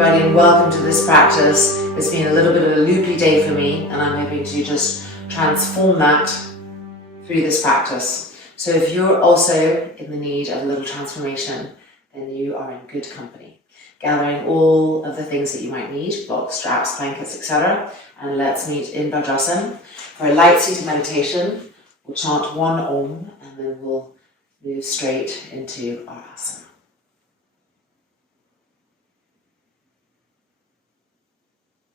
everybody and welcome to this practice. It's been a little bit of a loopy day for me and I'm hoping to just transform that through this practice. So if you're also in the need of a little transformation, then you are in good company. Gathering all of the things that you might need, blocks, straps, blankets, etc. And let's meet in Vajrasana. For a light seated meditation, we'll chant one Om and then we'll move straight into our asana.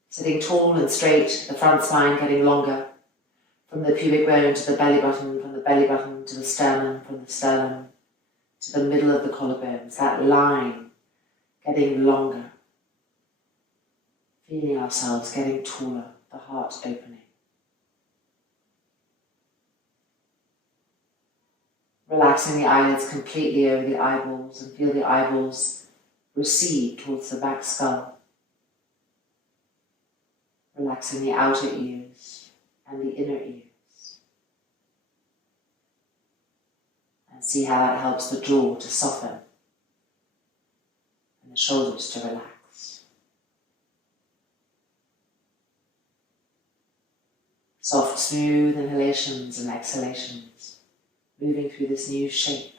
Sitting tall and straight, the front spine getting longer, from the pubic bone to the belly button, from the belly button to the sternum, from the sternum to the middle of the collarbones, that line getting longer, feeling ourselves getting taller, the heart opening. Relaxing the eyelids completely over the eyeballs and feel the eyeballs recede towards the back skull. Relaxing the outer ears and the inner ears. And see how that helps the jaw to soften and the shoulders to relax. Soft, smooth inhalations and exhalations, moving through this new shape.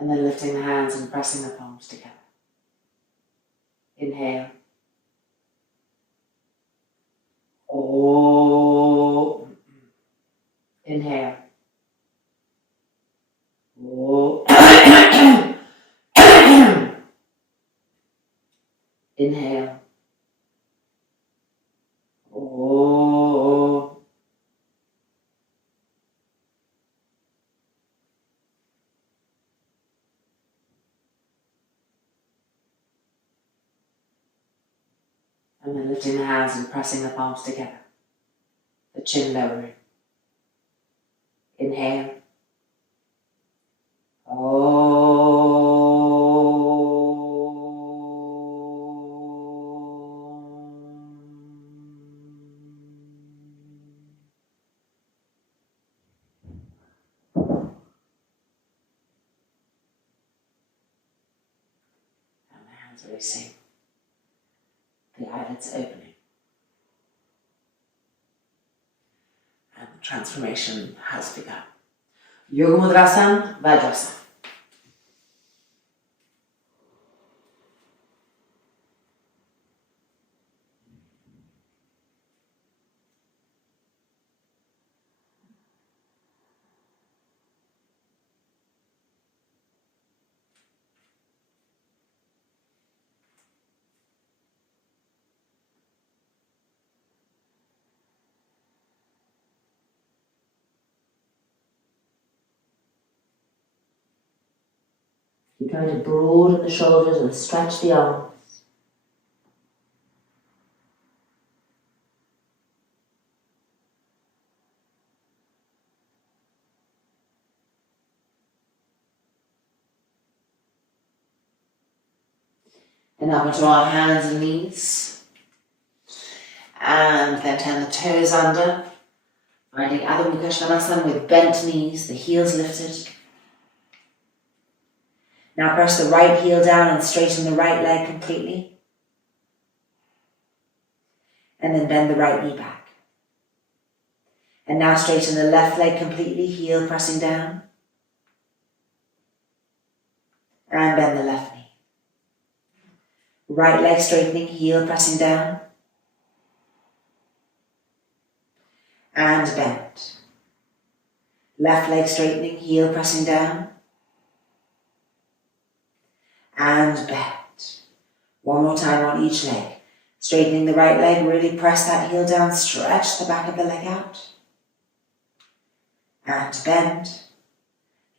And then lifting the hands and pressing the palms together. Inhale. Oh. Inhale. Oh. Inhale. Oh. And then lifting the hands and pressing the palms together. The chin lowering. Inhale. And the hands releasing. The eyelids opening. And the transformation has begun. Yoga Mudrasana, Vajrasana. You're going to broaden the shoulders and stretch the arms. And up onto our hands and knees. And then turn the toes under. Finding Adho Mukha Svanasana with bent knees, the heels lifted. Now press the right heel down and straighten the right leg completely. And then bend the right knee back. And now straighten the left leg completely, heel pressing down. And bend the left knee. Right leg straightening, heel pressing down. And bend. Left leg straightening, heel pressing down. And bend. One more time on each leg. Straightening the right leg, really press that heel down, stretch the back of the leg out. And bend.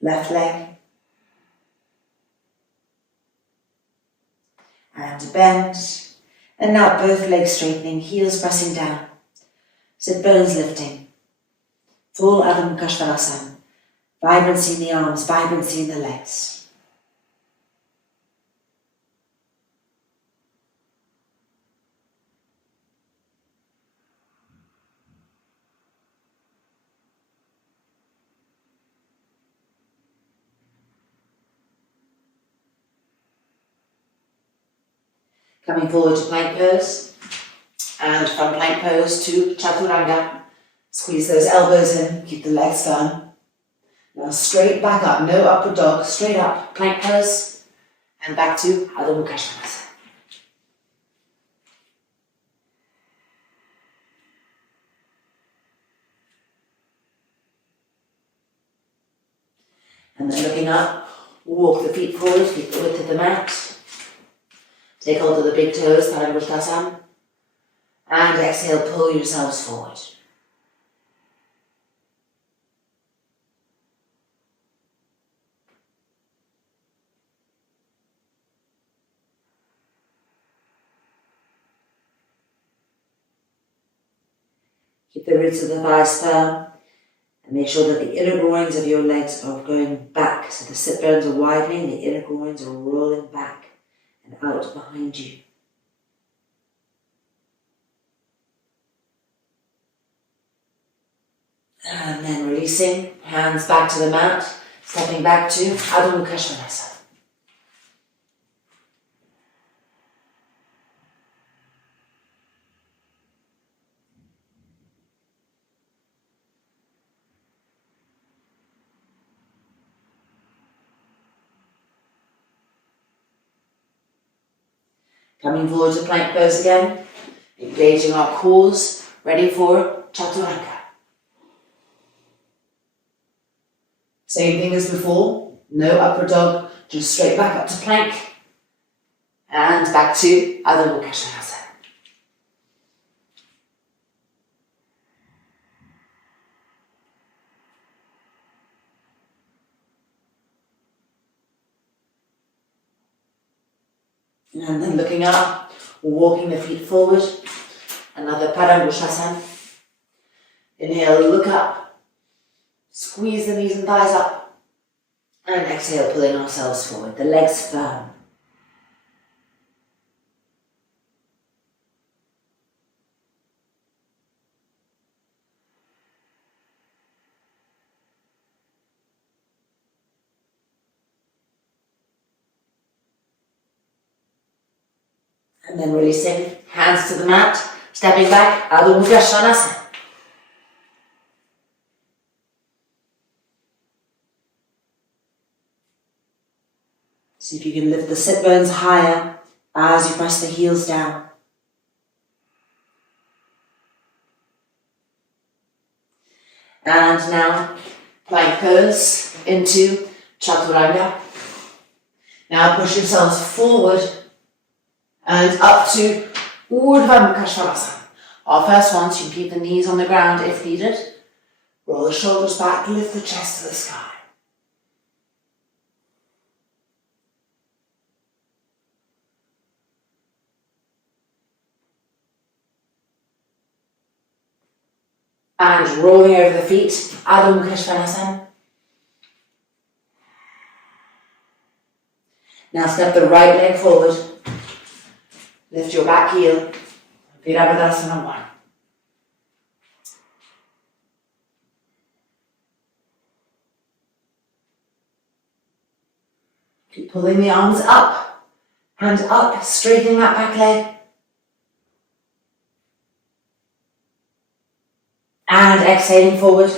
Left leg. And bend. And now both legs straightening, heels pressing down. Sit bones lifting. Full Adho Mukha Svanasana. Vibrancy in the arms, vibrancy in the legs. Coming forward to plank pose. And from plank pose to chaturanga. Squeeze those elbows in, keep the legs firm. Now straight back up, no upward dog, straight up, plank pose. And back to Adho Mukha Svanasana. And then looking up, walk the feet forward, keep the width of the mat. Take hold of the big toes, Parangustasana. And exhale, pull yourselves forward. Keep the roots of the thighs firm. And make sure that the inner groins of your legs are going back. So the sit bones are widening, the inner groins are rolling back and out behind you. And then releasing, hands back to the mat, stepping back to Adho Mukha Svanasana. Coming forward to plank pose again, engaging our cores, ready for chaturanga. Same thing as before, no upward dog, just straight back up to plank and back to Adho Mukha Svanasana. And then looking up, walking the feet forward, another Parangustasana. Inhale, look up, squeeze the knees and thighs up, and exhale, pulling ourselves forward, the legs firm. And then releasing, hands to the mat, stepping back, Adho Mukha Svanasana. See if you can lift the sit bones higher as you press the heels down. And now, plank pose into chaturanga. Now push yourselves forward and up to Urdhva Mukha Svanasana. Our first one, so you can keep the knees on the ground if needed. Roll the shoulders back, lift the chest to the sky. And rolling over the feet, Adho Mukha Svanasana. Now step the right leg forward. Lift your back heel. Virabhadasana 1. Keep pulling the arms up. Hand up, straightening that back leg. And exhaling forward.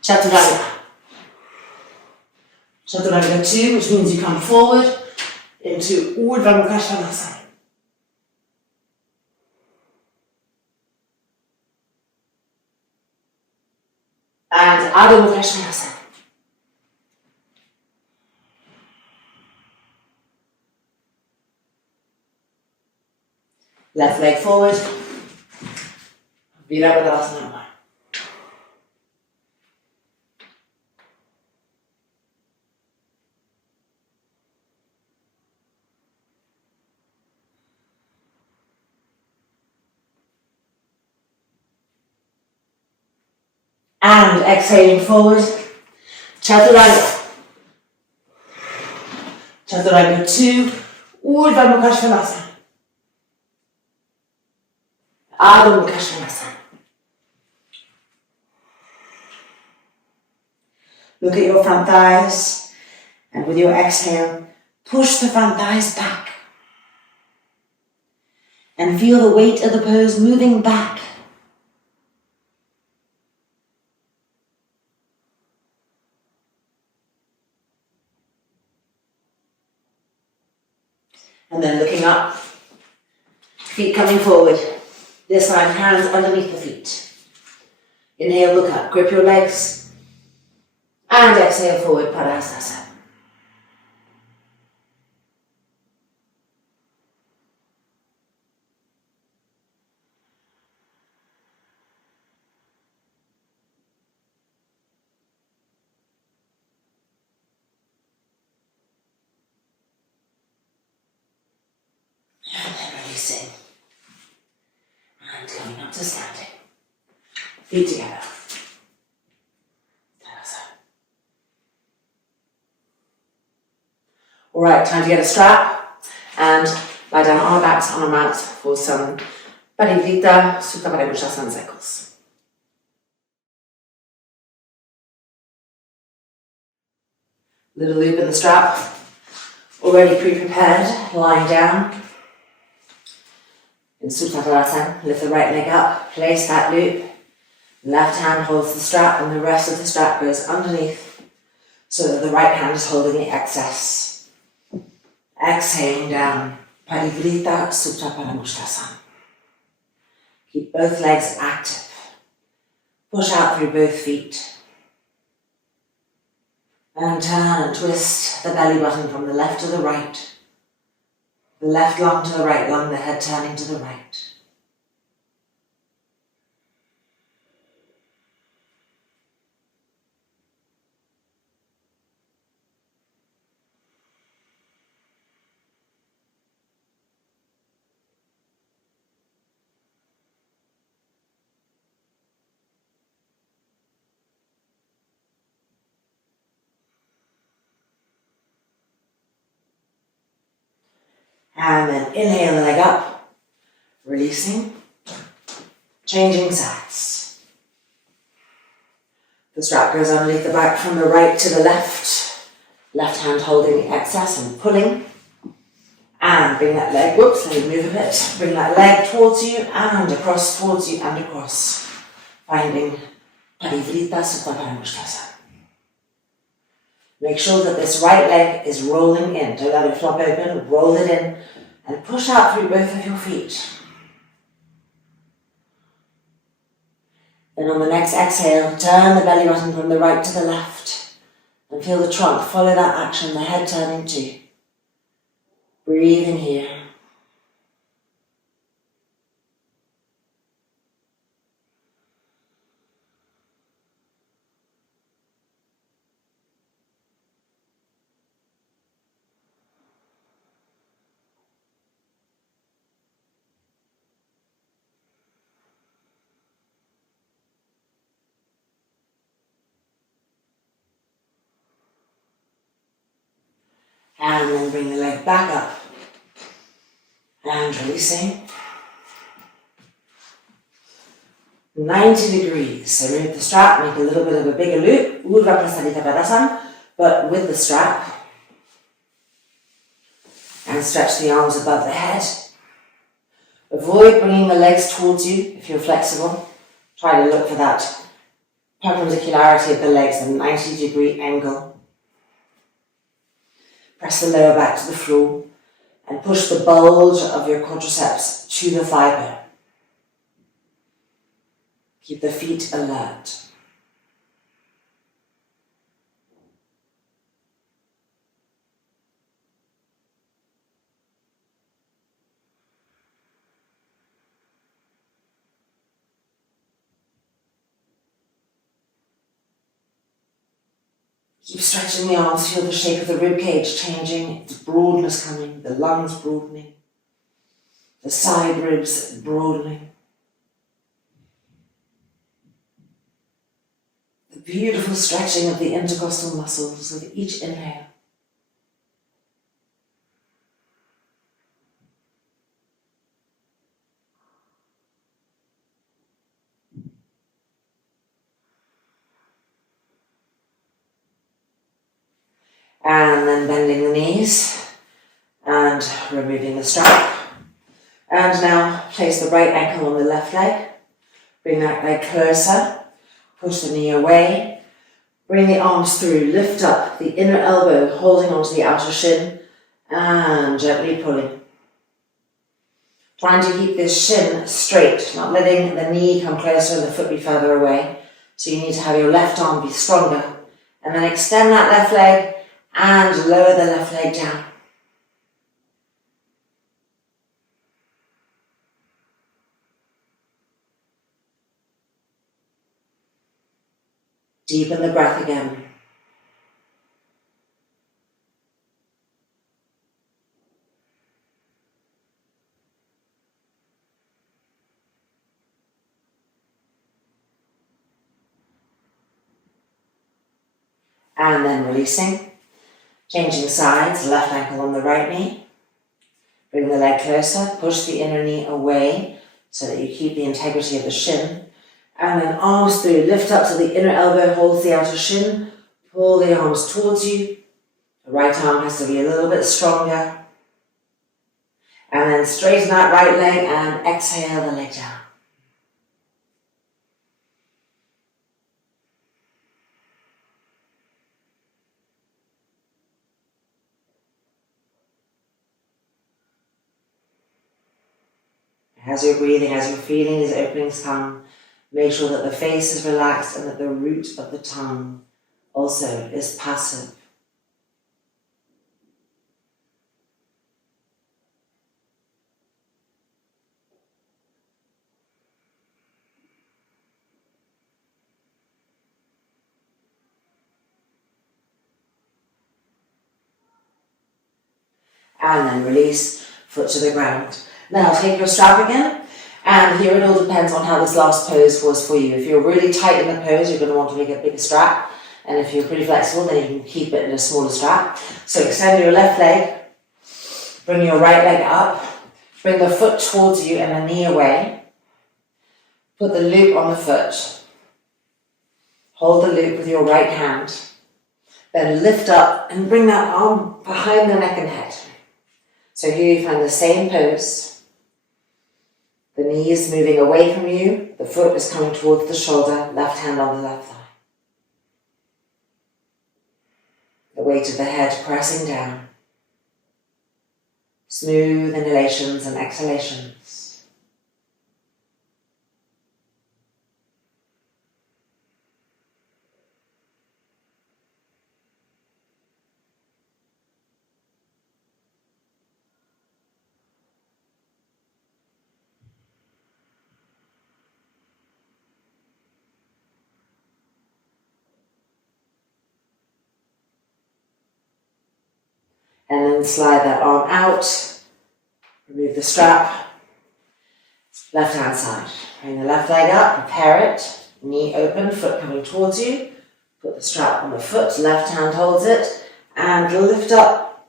Chaturanga. Chaturanga 2, which means you come forward into Urdhva Mukha Svanasana. And Adho Mukha Svanasana. Left leg forward. Virabhadasana 1. And exhaling forward, chaturanga. Chaturanga 2, Urdhva Mukha Svanasana. Adho Mukha Svanasana. Look at your front thighs, and with your exhale, push the front thighs back. And feel the weight of the pose moving back. And then looking up, feet coming forward. This time, hands underneath the feet. Inhale, look up, grip your legs. And exhale, forward, Padahasana. And then releasing. And coming up to standing. Feet together. Alright, time to get a strap and lie down on our backs on a mat for some Parivrita Sutta Paribhushasana cycles. Little loop in the strap, already pre-prepared, lying down. In Sutta Paribhushasana, lift the right leg up, place that loop. Left hand holds the strap and the rest of the strap goes underneath so that the right hand is holding the excess. Exhaling down, Parivrita Sutta Paribhushasana. Keep both legs active. Push out through both feet. And turn and twist the belly button from the left to the right. The left lung to the right lung, the head turning to the right. And then inhale the leg up, releasing, changing sides. The strap goes underneath the back from the right to the left. Left hand holding the excess and pulling. And bring that leg, whoops, let me move a bit. Bring that leg towards you and across, towards you and across. Finding Parivrita Sutta Paribhushasana. Make sure that this right leg is rolling in. Don't let it flop open, roll it in and push out through both of your feet. Then on the next exhale, turn the belly button from the right to the left and feel the trunk, follow that action, the head turning too. Breathing here. And then bring the leg back up. And releasing. 90 degrees. So move the strap, make a little bit of a bigger loop. Urdhva Prasarita Padasana, but with the strap. And stretch the arms above the head. Avoid bringing the legs towards you if you're flexible. Try to look for that perpendicularity of the legs, a 90-degree angle. Press the lower back to the floor and push the bulge of your quadriceps to the thigh bone. Keep the feet alert. Keep stretching the arms, feel the shape of the rib cage changing, its broadness coming, the lungs broadening, the side ribs broadening. The beautiful stretching of the intercostal muscles with each inhale. And then bending the knees and removing the strap And now place the right ankle on the left leg. Bring that leg closer. Push the knee away. Bring the arms through. Lift up the inner elbow, holding onto the outer shin. And gently pulling. Trying to keep this shin straight, not letting the knee come closer and the foot be further away. So you need to have your left arm be stronger. And then extend that left leg and lower the left leg down. Deepen the breath again. And then releasing. Changing sides, left ankle on the right knee. Bring the leg closer, push the inner knee away so that you keep the integrity of the shin. And then arms through, lift up to the inner elbow, holds the outer shin. Pull the arms towards you. The right arm has to be a little bit stronger. And then straighten that right leg and exhale the leg down. As you're breathing, as you're feeling these openings come, make sure that the face is relaxed and that the root of the tongue also is passive. And then release, foot to the ground. Now take your strap again, and here it all depends on how this last pose was for you. If you're really tight in the pose, you're going to want to make a bigger strap, and if you're pretty flexible, then you can keep it in a smaller strap. So extend your left leg, bring your right leg up, bring the foot towards you and the knee away. Put the loop on the foot. Hold the loop with your right hand. Then lift up and bring that arm behind the neck and head. So here you find the same pose. The knee is moving away from you. The foot is coming towards the shoulder, left hand on the left thigh. The weight of the head pressing down. Smooth inhalations and exhalations. And then slide that arm out, remove the strap, left hand side. Bring the left leg up, prepare it, knee open, foot coming towards you. Put the strap on the foot, left hand holds it, and lift up.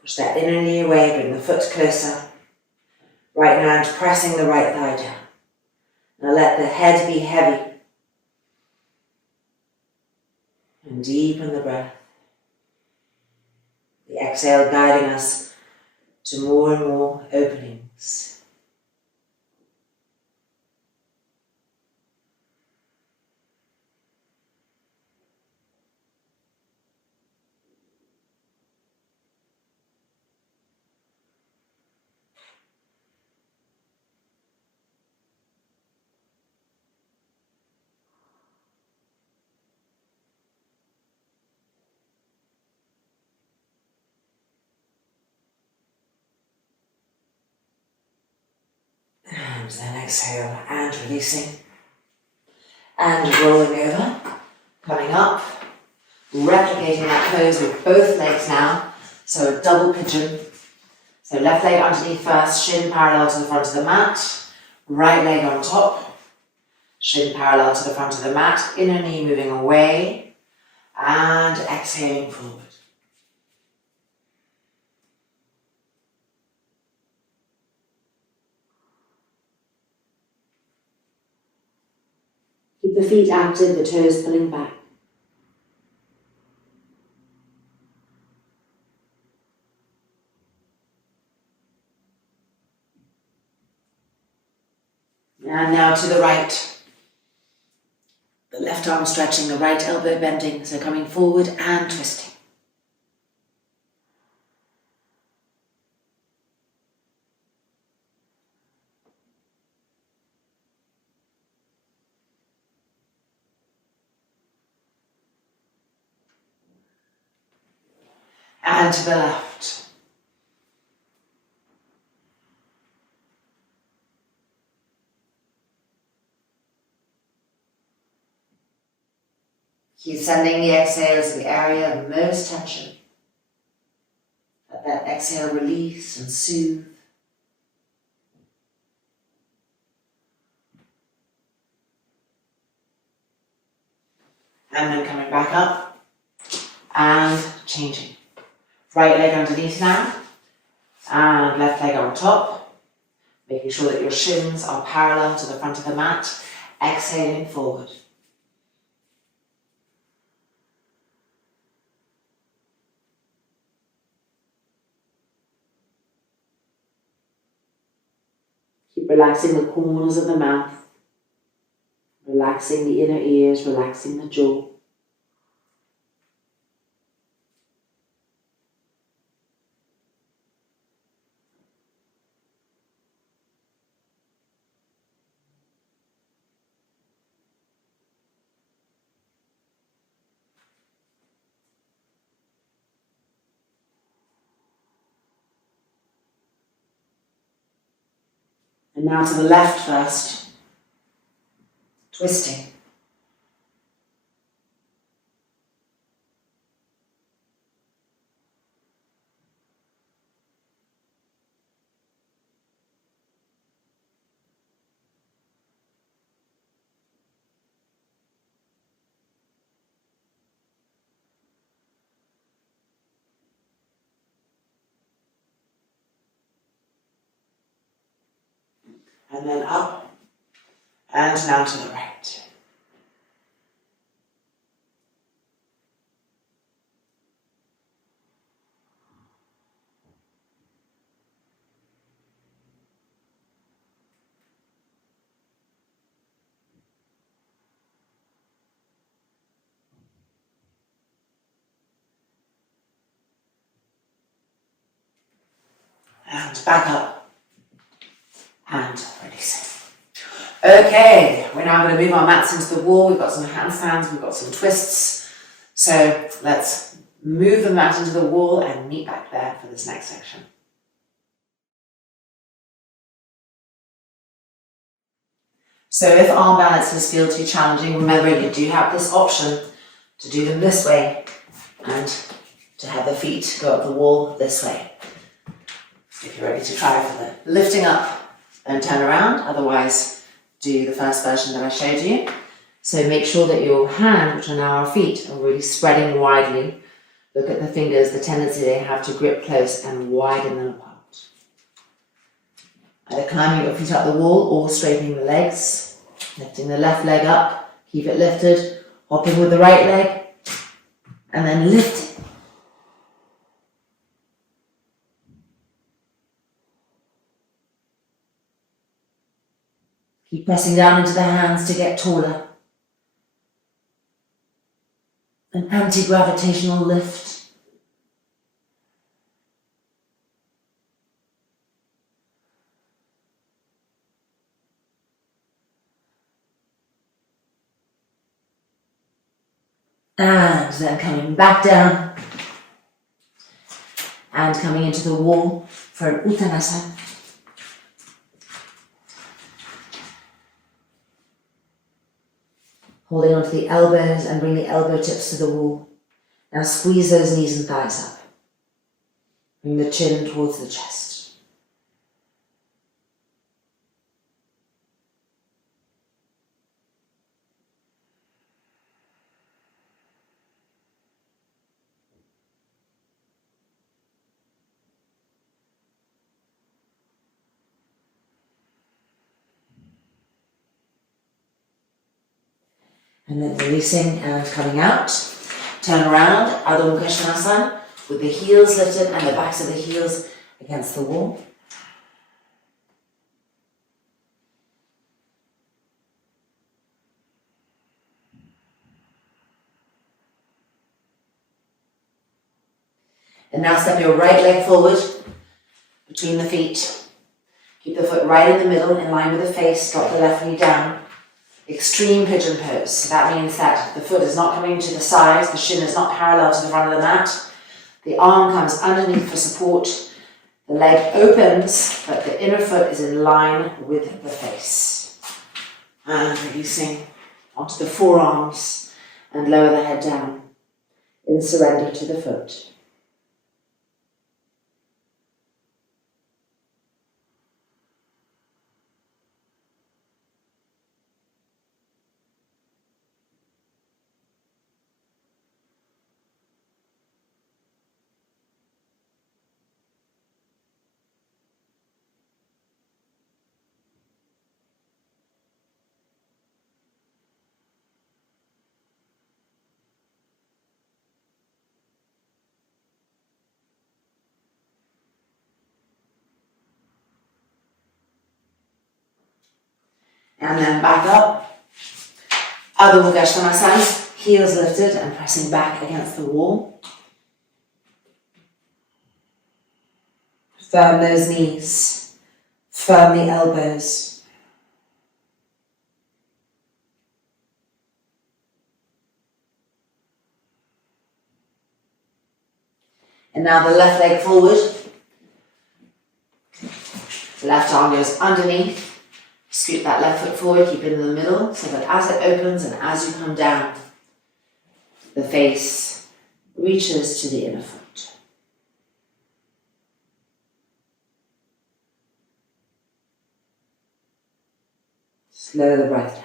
Push that inner knee away, bring the foot closer. Right hand pressing the right thigh down. Now let the head be heavy. And deepen the breath. The exhale guiding us to more and more openings. And then exhale and releasing. And rolling over, coming up, replicating that pose with both legs now. So a double pigeon. So left leg underneath first, shin parallel to the front of the mat. Right leg on top, shin parallel to the front of the mat. Inner knee moving away and exhaling forward. Keep the feet active, the toes pulling back. And now to the right. The left arm stretching, the right elbow bending, so coming forward and twisting. And to the left. Keep sending the exhale to the area of most tension. Let that exhale release and soothe. And then coming back up and changing. Right leg underneath now and left leg on top. Making sure that your shins are parallel to the front of the mat. Exhaling forward. Keep relaxing the corners of the mouth. Relaxing the inner ears, relaxing the jaw. And now to the left first. Twisting. And then up, and now to the right. And back up, and releasing. Okay, we're now going to move our mats into the wall. We've got some handstands, we've got some twists. So let's move the mat into the wall and meet back there for this next section. So if arm balances feel too challenging, remember you do have this option to do them this way and to have the feet go up the wall this way. If you're ready to try for the lifting up, then turn around. Otherwise, do the first version that I showed you. So make sure that your hand, which are now our feet, are really spreading widely. Look at the fingers, the tendency they have to grip close and widen them apart. Either climbing your feet up the wall or straightening the legs. Lifting the left leg up, keep it lifted. Hopping with the right leg, and then lift it. Keep pressing down into the hands to get taller. An anti-gravitational lift. And then coming back down. And coming into the wall for an Uttanasana. Holding onto the elbows and bring the elbow tips to the wall. Now squeeze those knees and thighs up. Bring the chin towards the chest. And then releasing and coming out. Turn around, Adho Mukha Svanasana, with the heels lifted and the backs of the heels against the wall. And now step your right leg forward between the feet. Keep the foot right in the middle, in line with the face. Drop the left knee down. Extreme pigeon pose. So that means that the foot is not coming to the side, the shin is not parallel to the front of the mat. The arm comes underneath for support. The leg opens, but the inner foot is in line with the face. And releasing onto the forearms and lower the head down in surrender to the foot. And then back up. Adho Mukha Svanasana, heels lifted and pressing back against the wall. Firm those knees, firm the elbows. And now the left leg forward. The left arm goes underneath. Scoot that left foot forward, keep it in the middle, so that as it opens and as you come down, the face reaches to the inner foot. Slow the breath down.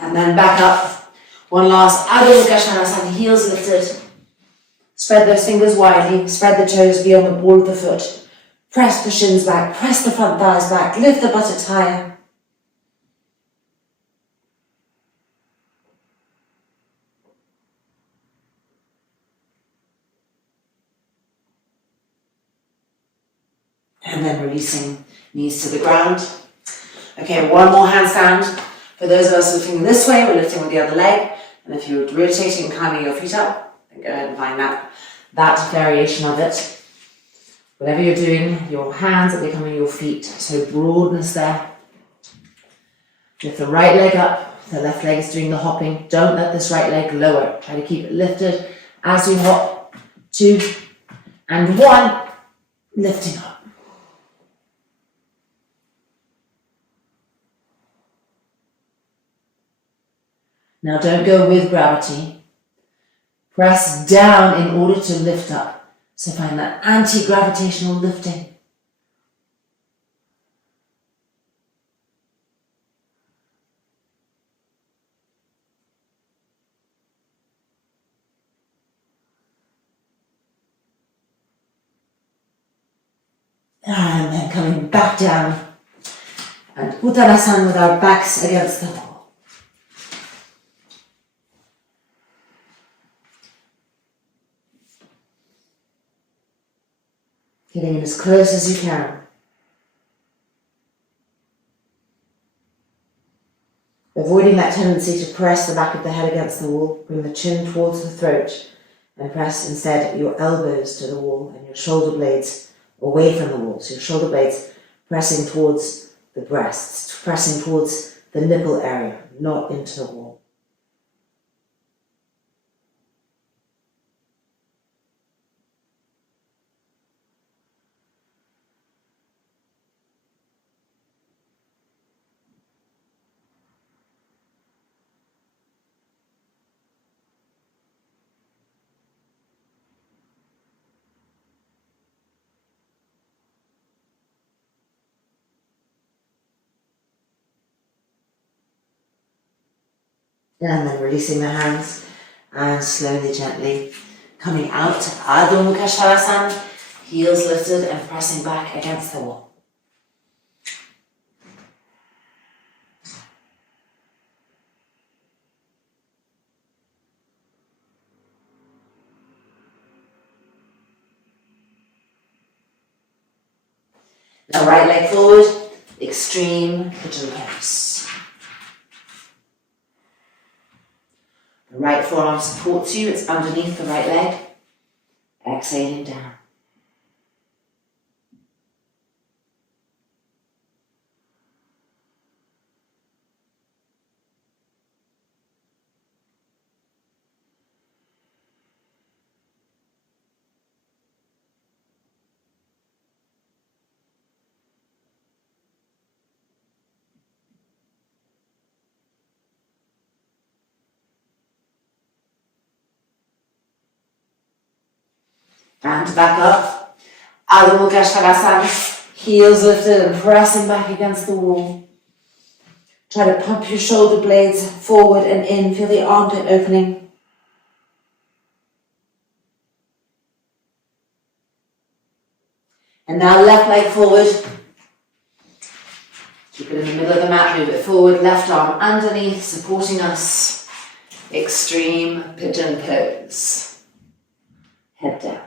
And then back up. One last Adho Mukha Svanasana, heels lifted. Spread those fingers widely, spread the toes beyond the ball of the foot. Press the shins back, press the front thighs back, lift the buttocks higher. And then releasing knees to the ground. Okay, one more handstand. For those of us lifting this way, we're lifting with the other leg. And if you're rotating and climbing your feet up, then go ahead and find that variation of it. Whatever you're doing, your hands are becoming your feet. So broadness there. Lift the right leg up. The left leg is doing the hopping. Don't let this right leg lower. Try to keep it lifted as you hop. 2 and 1. Lifting up. Now don't go with gravity. Press down in order to lift up. So find that anti-gravitational lifting. And then coming back down. And Uttanasana with our backs against the wall. Getting in as close as you can. Avoiding that tendency to press the back of the head against the wall. Bring the chin towards the throat and press instead your elbows to the wall and your shoulder blades away from the wall. So your shoulder blades pressing towards the breasts, pressing towards the nipple area, not into the wall. And then releasing the hands And slowly, gently coming out to Adho Mukha Svanasana, heels lifted and pressing back against the wall. Now right leg forward, extreme pigeon pose. The right forearm supports you, it's underneath the right leg. Exhaling down. And back up. Adho Mukha Svanasana, heels lifted and pressing back against the wall. Try to pump your shoulder blades forward and in. Feel the armpit opening. And now left leg forward. Keep it in the middle of the mat, move it forward. Left arm underneath, supporting us. Extreme pigeon pose. Head down.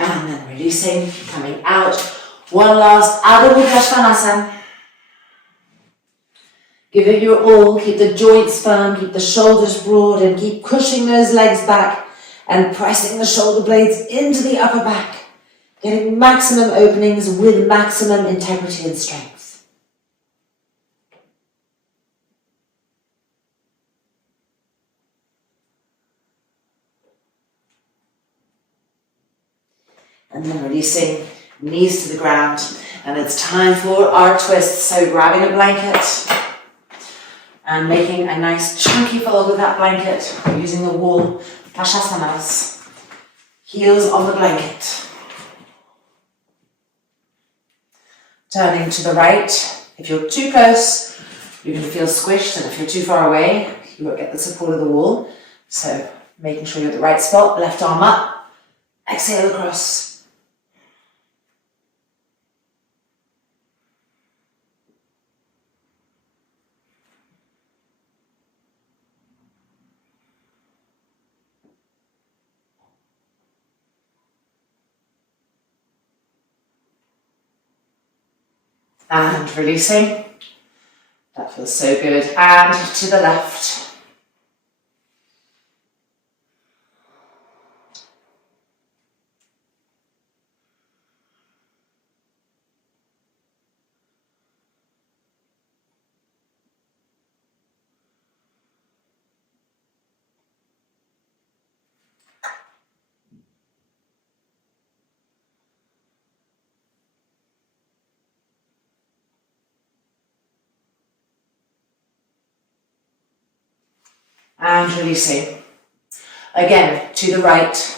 And then releasing, coming out. One last Adho Mukha Svanasana. Give it your all, keep the joints firm, keep the shoulders broad, and keep pushing those legs back and pressing the shoulder blades into the upper back, getting maximum openings with maximum integrity and strength. And then releasing, knees to the ground. And it's time for our twist. So grabbing a blanket and making a nice chunky fold with that blanket, using the wall, Pashasanas. Heels on the blanket. Turning to the right. If you're too close, you're going to feel squished, and if you're too far away, you won't get the support of the wall. So making sure you're at the right spot, left arm up, exhale across. And releasing. That feels so good. And to the left. And releasing. Again, to the right.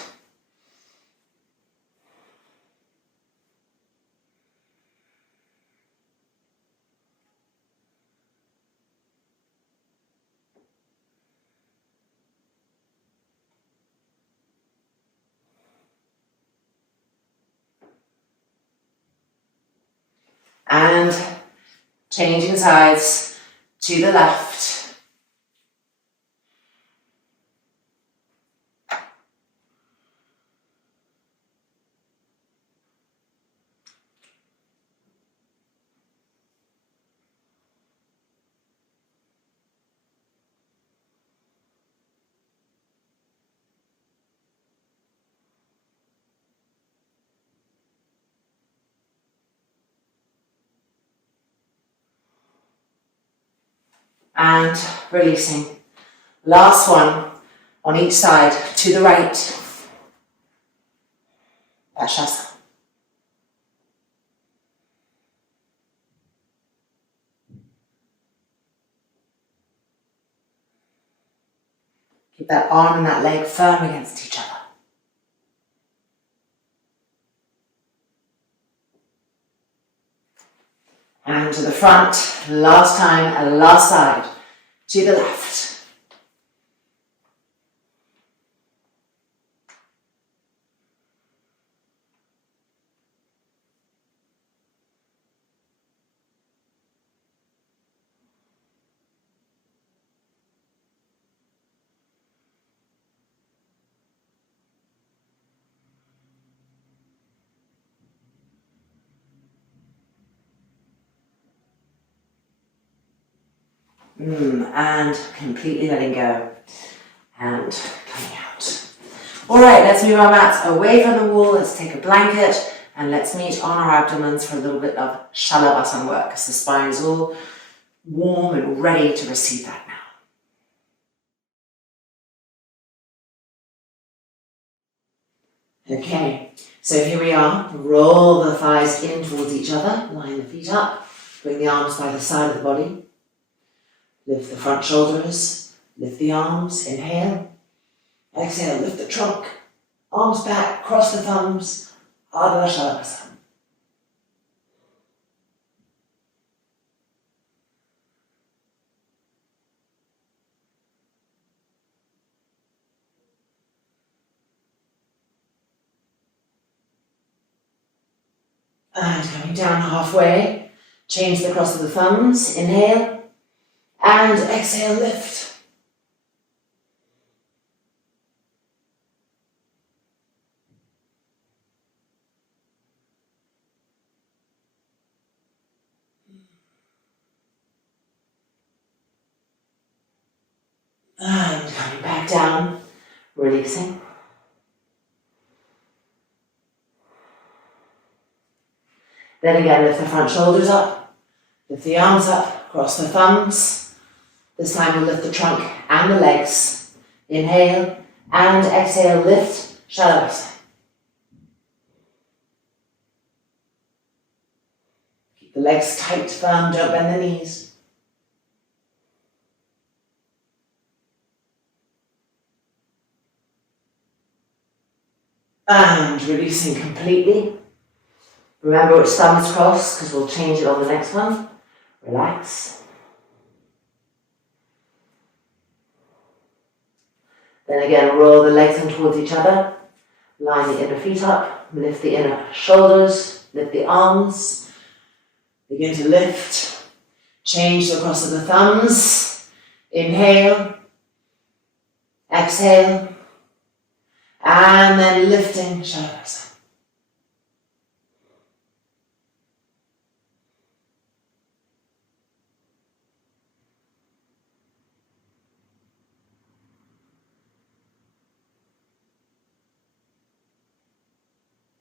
And changing sides to the left. and releasing. Last one on each side, to the right. Pashasana. Keep that arm and that leg firm against each other. And to the front, last time, and last side, to the left. And completely letting go and coming out. All right, let's move our mats away from the wall. Let's take a blanket and let's meet on our abdomens for a little bit of Shalabhasana work because the spine is all warm and ready to receive that now. Okay, so here we are. Roll the thighs in towards each other. Line the feet up. Bring the arms by the side of the body. Lift the front shoulders, lift the arms, inhale. Exhale, lift the trunk, arms back, cross the thumbs, Ardha Shalabhasana. And coming down halfway, change the cross of the thumbs, inhale. And exhale, lift. And coming back down, releasing. Then again, lift the front shoulders up, lift the arms up, cross the thumbs. This time we'll lift the trunk and the legs. Inhale and exhale, lift, Shalabhasana. Keep the legs tight, firm, don't bend the knees. And releasing completely. Remember which thumb is crossed because we'll change it on the next one. Relax. Then again, roll the legs in towards each other. Line the inner feet up. Lift the inner shoulders. Lift the arms. Begin to lift. Change the cross of the thumbs. Inhale. Exhale. And then lifting, Shalabhasana.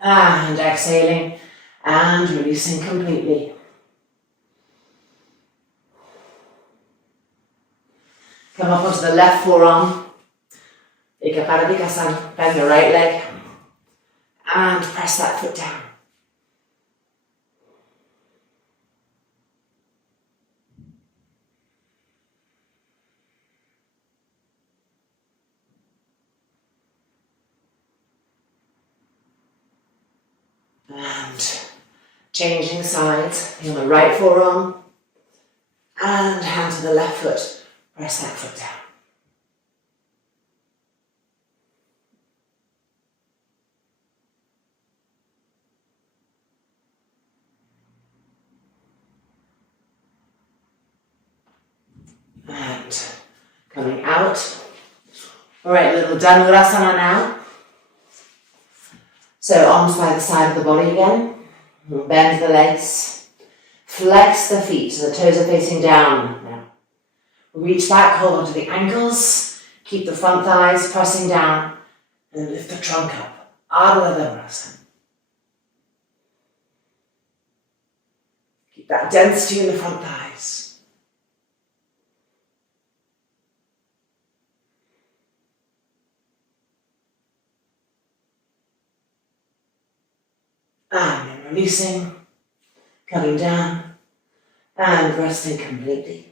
And exhaling and releasing completely. Come up onto the left forearm. Applicability, bend the right leg and press that foot down. And changing sides, on the right forearm and hand to the left foot, press that foot down. And coming out. All right, little Dhanurasana now. So arms by the side of the body again. Bend the legs. Flex the feet so the toes are facing down now. Reach back, hold onto the ankles. Keep the front thighs pressing down. And lift the trunk up. Ardha Dhanurasana. Keep that density in the front thighs. And then releasing, coming down, and resting completely.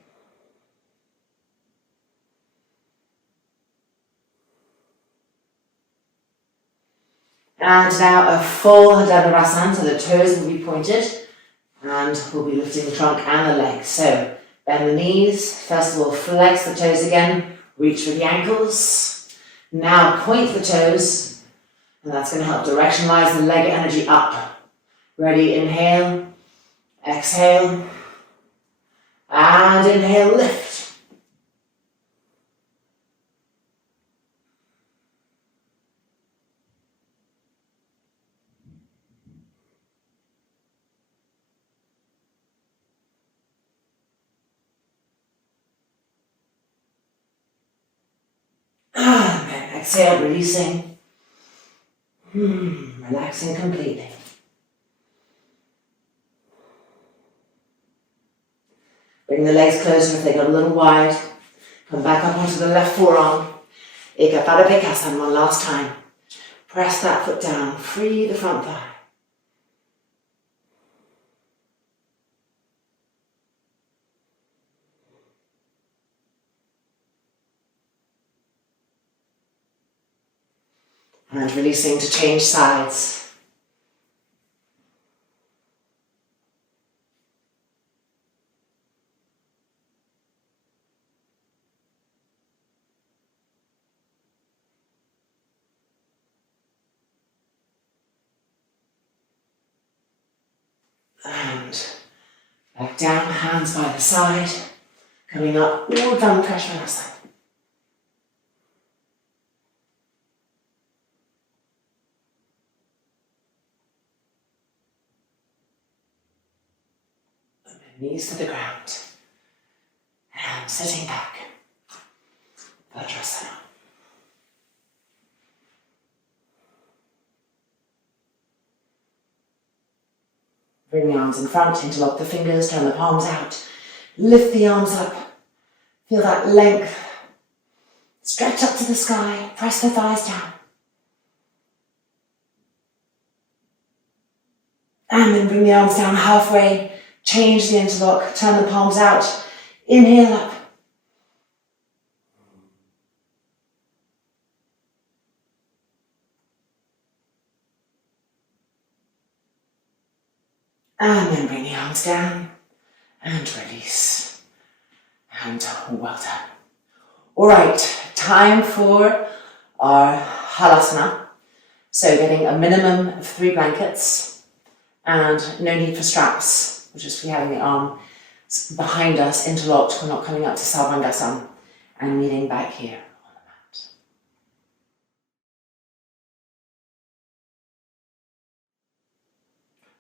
And now a full Dhanurasana, so the toes will be pointed, and we'll be lifting the trunk and the legs. So bend the knees, first of all flex the toes again, reach for the ankles. Now point the toes, and that's going to help directionalize the leg energy up. Ready, inhale, exhale, and inhale, lift. And then exhale, releasing, relaxing completely. Bring the legs closer if they got a little wide. Come back up onto the left forearm. Ekapadapikasana one last time. Press that foot down, free the front thigh. And releasing to change sides. And back down, hands by the side. Coming up, Urdhva Mukha. Knees to the ground. And sitting back. Vajrasana. Bring the arms in front, interlock the fingers, turn the palms out. Lift the arms up. Feel that length. Stretch up to the sky. Press the thighs down. And then bring the arms down halfway. Change the interlock. Turn the palms out. Inhale up. And then bring the arms down and release. And well done. All right, time for our Halasana. So getting a minimum of 3 blankets and no need for straps. We'll just be having the arm behind us, interlocked. We're not coming up to Sarvangasana and kneeling back here on the mat.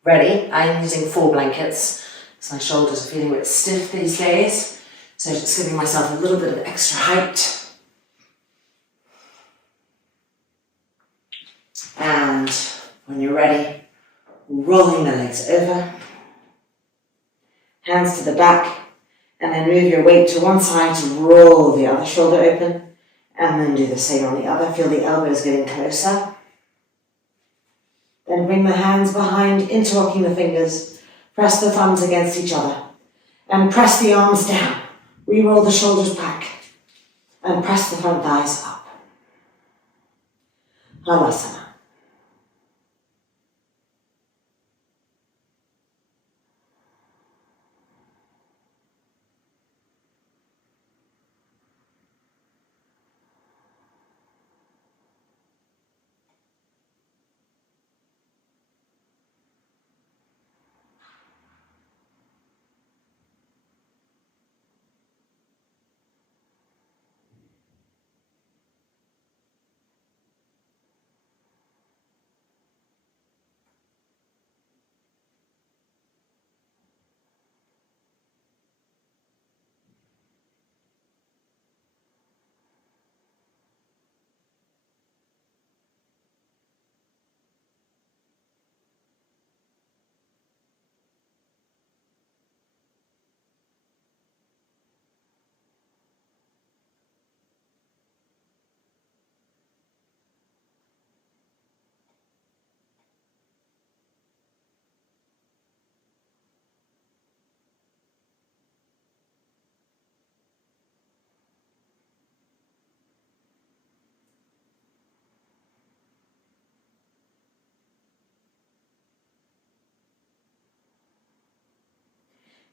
Ready? I'm using 4 blankets because my shoulders are feeling a bit stiff these days. So just giving myself a little bit of extra height. And when you're ready, rolling the legs over. Hands to the back. And then move your weight to one side to roll the other shoulder open. And then do the same on the other. Feel the elbows getting closer. Then bring the hands behind, interlocking the fingers. Press the thumbs against each other. And press the arms down. Re-roll the shoulders back. And press the front thighs up. Halasana.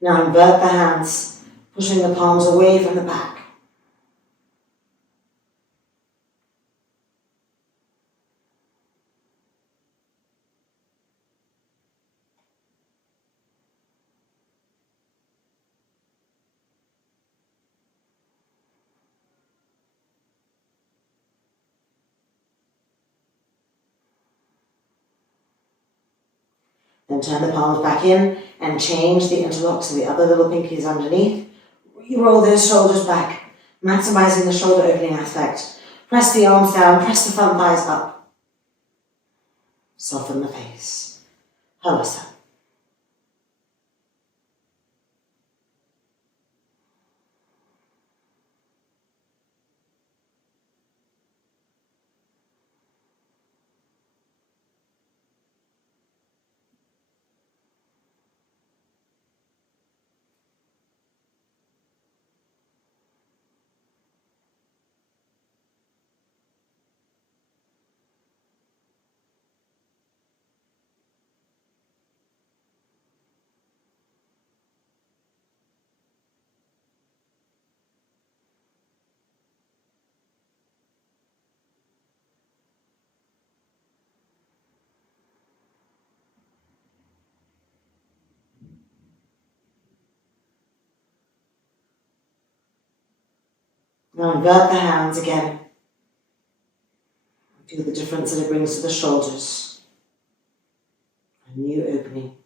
Now invert the hands, pushing the palms away from the back. Then turn the palms back in and change the interlock so the other little pinky is underneath. Re-roll those shoulders back, maximizing the shoulder opening aspect. Press the arms down, press the front thighs up. Soften the face. Halasana. Now invert the hands again. Feel the difference that it brings to the shoulders. A new opening.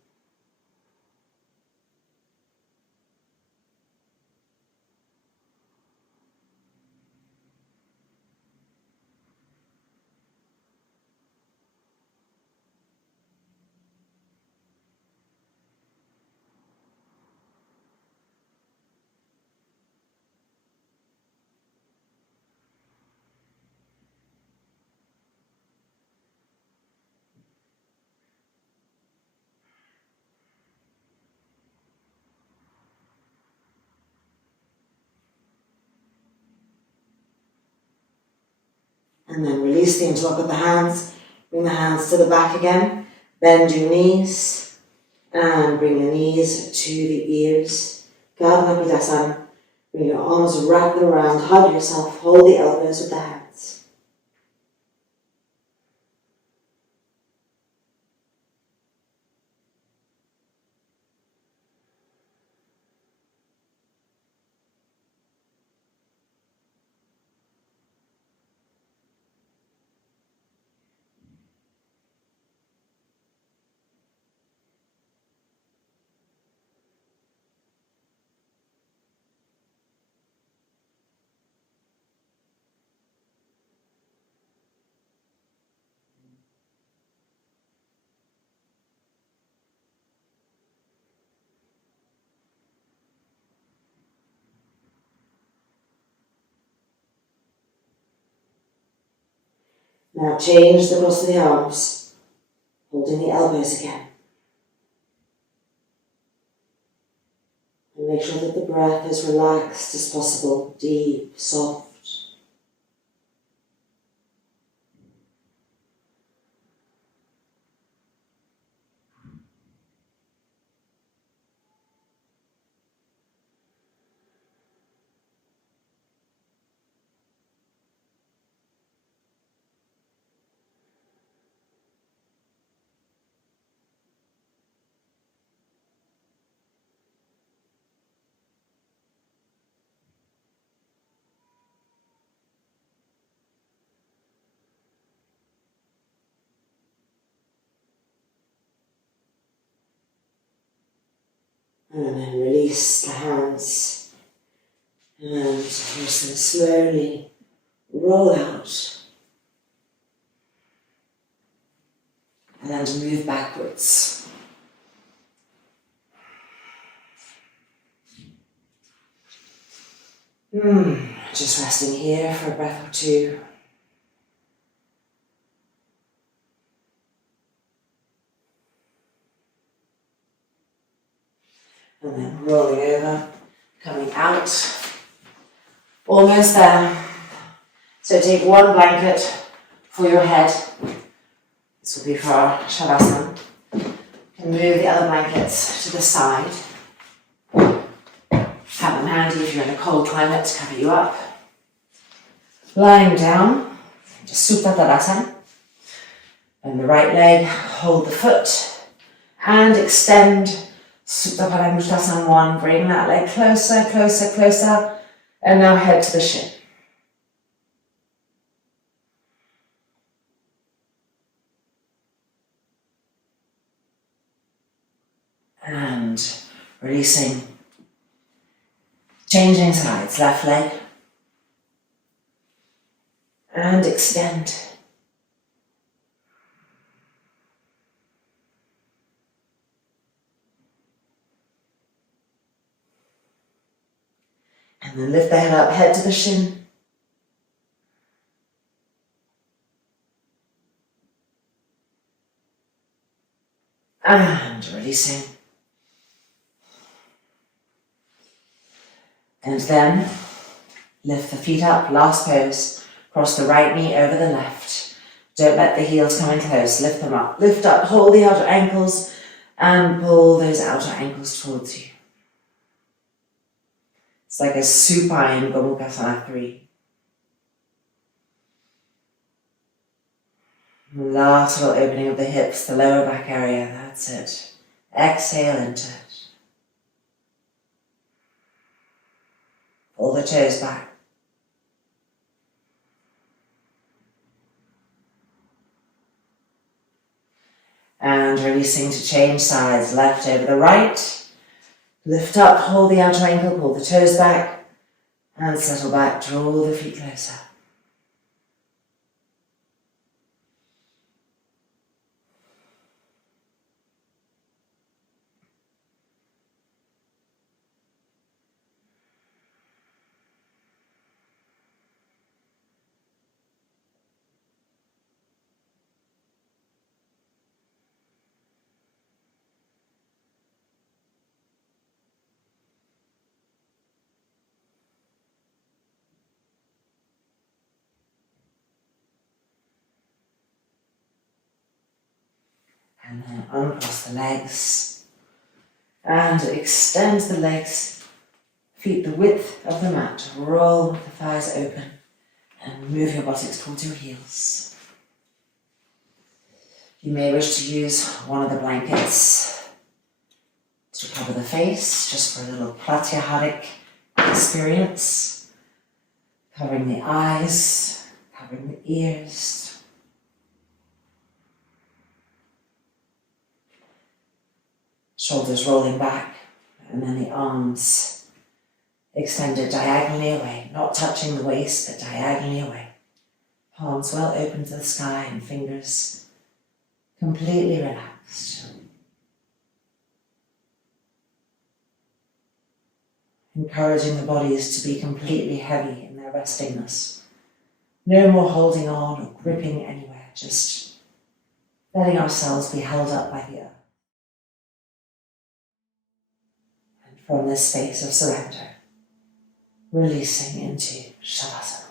And then release the interlock of the hands. Bring the hands to the back again. Bend your knees. And bring the knees to the ears. Karnapidasana. Bring your arms wrapped around. Hug yourself. Hold the elbows with the hands. Now change the cross of the arms, holding the elbows again. And make sure that the breath is relaxed as possible, deep, soft. And then release the hands and just them slowly roll out. And then to move backwards. Just resting here for a breath or two. And then rolling over, coming out. Almost there. So take one blanket for your head. This will be for our Shavasana. You can move the other blankets to the side. handy if you're in a cold climate to cover you up. Lying down, just Supta Tadasana. And the right leg, hold the foot and extend Supta Padangusthasana 1. Bring that leg closer, closer, closer. And now head to the shin. And releasing. Changing sides, left leg. And extend. And then lift the head up, head to the shin. And releasing. And then lift the feet up, last pose. Cross the right knee over the left. Don't let the heels come in close, lift them up. Lift up, hold the outer ankles and pull those outer ankles towards you. It's like a supine Gomukhasana 3. Last little opening of the hips, the lower back area, that's it. Exhale into it. Pull the toes back. And releasing to change sides, left over the right. Lift up, hold the outer ankle, pull the toes back, and settle back, draw the feet closer. And then uncross the legs and extend the legs, feet the width of the mat, roll the thighs open and move your buttocks towards your heels. You may wish to use one of the blankets to cover the face, just for a little pratyaharic experience, covering the eyes, covering the ears. Shoulders rolling back, and then the arms extended diagonally away, not touching the waist, but diagonally away. Palms well open to the sky and fingers completely relaxed. Encouraging the bodies to be completely heavy in their restingness. No more holding on or gripping anywhere, just letting ourselves be held up by the earth. From this space of surrender, releasing into Shavasana.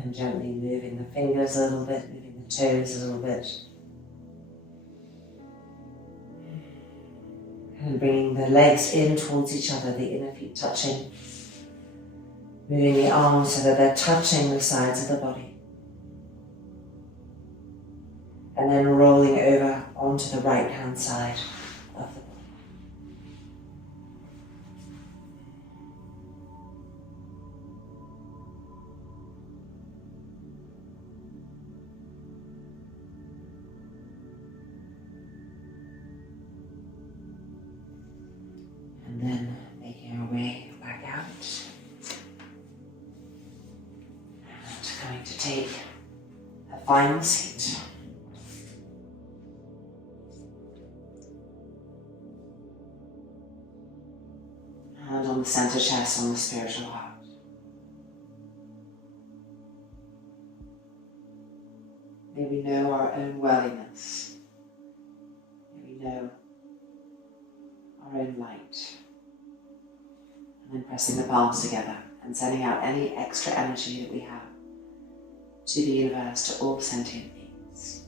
then gently moving the fingers a little bit, moving the toes a little bit. And bringing the legs in towards each other, the inner feet touching. Moving the arms so that they're touching the sides of the body. And then rolling over onto the right hand side of the body. And then making our way back out. And going to take a final seat. And on the center chest, on the spiritual heart. May we know our own worthiness. May we know our own light. And then pressing the palms together and sending out any extra energy that we have to the universe, to all sentient beings.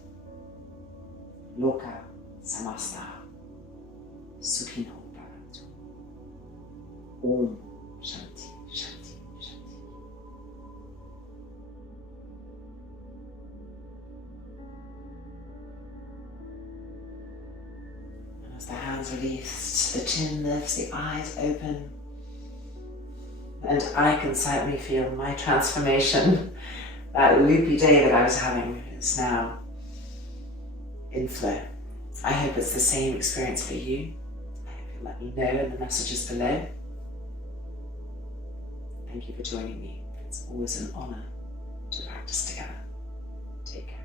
Loka samasta sukhino bhavantu. Om Shanti, Shanti, Shanti. And as the hands released, the chin lifts, the eyes open, and I can silently feel my transformation. That loopy day that I was having is now in flow. I hope it's the same experience for you. I hope you'll let me know in the messages below. Thank you for joining me. It's always an honor to practice together. Take care.